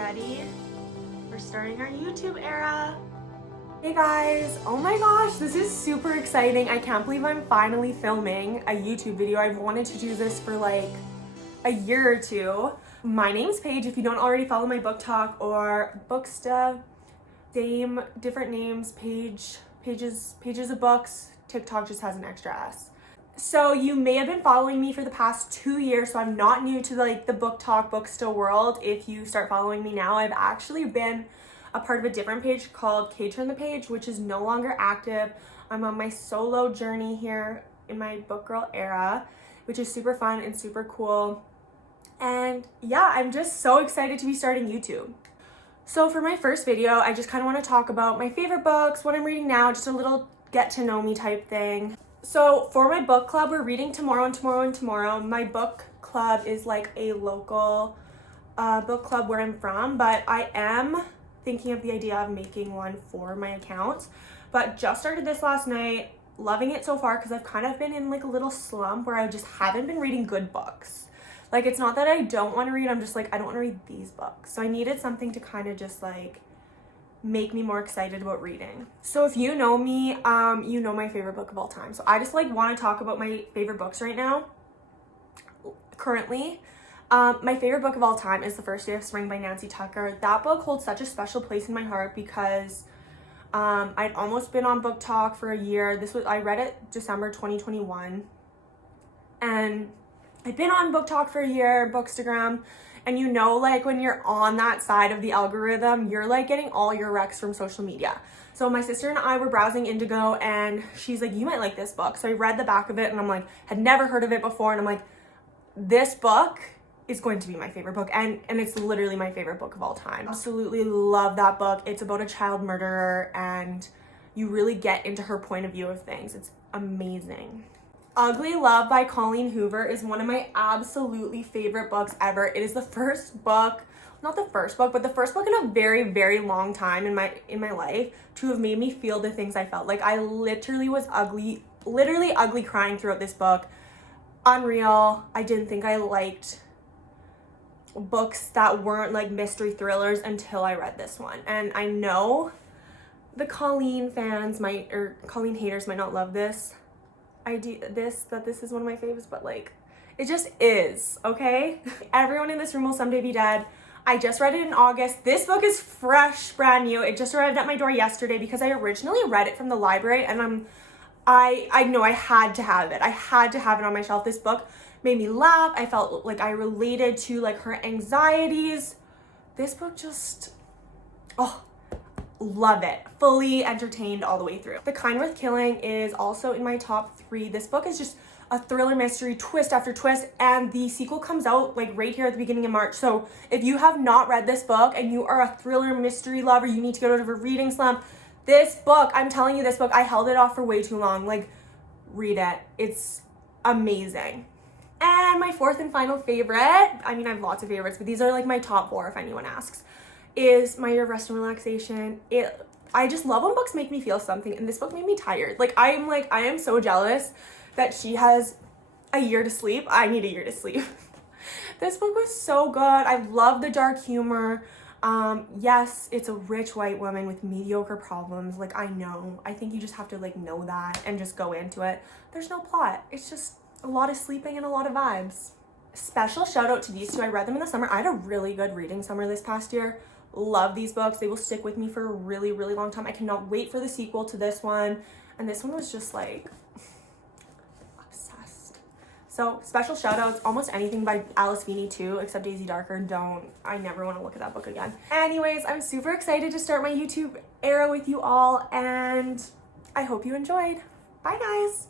ready? We're starting our YouTube era. Hey guys, oh my gosh, this is super exciting. I can't believe I'm finally filming a YouTube video. I've wanted to do this for like a year or two. My name's Paige. If you don't already follow my Booktok or Booksta, same, different names, pages of books. TikTok just has an extra S. So you may have been following me for the past 2 years, so I'm not new to like the Booktok, Booksta world. If you start following me now, I've actually been a part of a different page called Turn the Page, which is no longer active. I'm on my solo journey here in my book girl era, which is super fun and super cool. And yeah, I'm just so excited to be starting YouTube. So for my first video, I just kind of want to talk about my favorite books, what I'm reading now, just a little get to know me type thing. So for my book club, we're reading tomorrow and tomorrow and tomorrow. My book club is like a local book club where I'm from, but I am thinking of the idea of making one for my account. But just started this last night, loving it so far because I've kind of been in like a little slump where I just haven't been reading good books. Like, it's not that I don't want to read, I'm just like, I don't want to read these books. So I needed something to kind of just like make me more excited about reading. So if you know me, you know my favorite book of all time. So I just like want to talk about my favorite books right now. Currently, my favorite book of all time is The First Day of Spring by Nancy Tucker. That book holds such a special place in my heart because I'd almost been on Booktok for a year. I read it December 2021, and I've been on Booktok for a year, Bookstagram, and you know, like when you're on that side of the algorithm, you're like getting all your recs from social media. So my sister and I were browsing Indigo and she's like, you might like this book. So I read the back of it and I'm like, had never heard of it before. And I'm like, this book is going to be my favorite book. And it's literally my favorite book of all time. Absolutely love that book. It's about a child murderer and you really get into her point of view of things. It's amazing. Ugly Love by Colleen Hoover is one of my absolutely favorite books ever. It is the first book, not the first book, but the first book in a very, very long time in my life to have made me feel the things I felt. Like, I literally was literally ugly crying throughout this book. Unreal. I didn't think I liked books that weren't like mystery thrillers until I read this one. And I know the Colleen fans Colleen haters might not love this. This is one of my favorites, but like, it just is, okay? Everyone in this room will someday be dead. I just read it in August. This book is fresh, brand new. It just arrived at my door yesterday because I originally read it from the library and I know I had to have it. I had to have it on my shelf. This book made me laugh. I felt like I related to like her anxieties. This book just, oh, love it. Fully entertained all the way through. The Kind Worth Killing is also in my top 3. This book is just a thriller mystery, twist after twist, and the sequel comes out like right here at the beginning of March. So if you have not read this book and you are a thriller mystery lover, you need to get out of a reading slump. This book, I'm telling you, this book, I held it off for way too long. Like, read it. It's amazing. And my fourth and final favorite, I mean, I have lots of favorites, but these are like my top 4 if anyone asks, is My Year of Rest and Relaxation. I just love when books make me feel something, and this book made me tired. Like, I am so jealous that she has a year to sleep. I need a year to sleep. This book was so good. I love the dark humor. Yes, it's a rich white woman with mediocre problems. Like, I know. I think you just have to like know that and just go into it. There's no plot. It's just a lot of sleeping and a lot of vibes. Special shout out to these two. I read them in the summer. I had a really good reading summer this past year. Love these books. They will stick with me for a really, really long time. I cannot wait for the sequel to this one. And this one was just like obsessed. So special shout outs. Almost anything by Alice Feeney too, except Daisy Darker. I never want to look at that book again. Anyways, I'm super excited to start my YouTube era with you all, and I hope you enjoyed. Bye guys.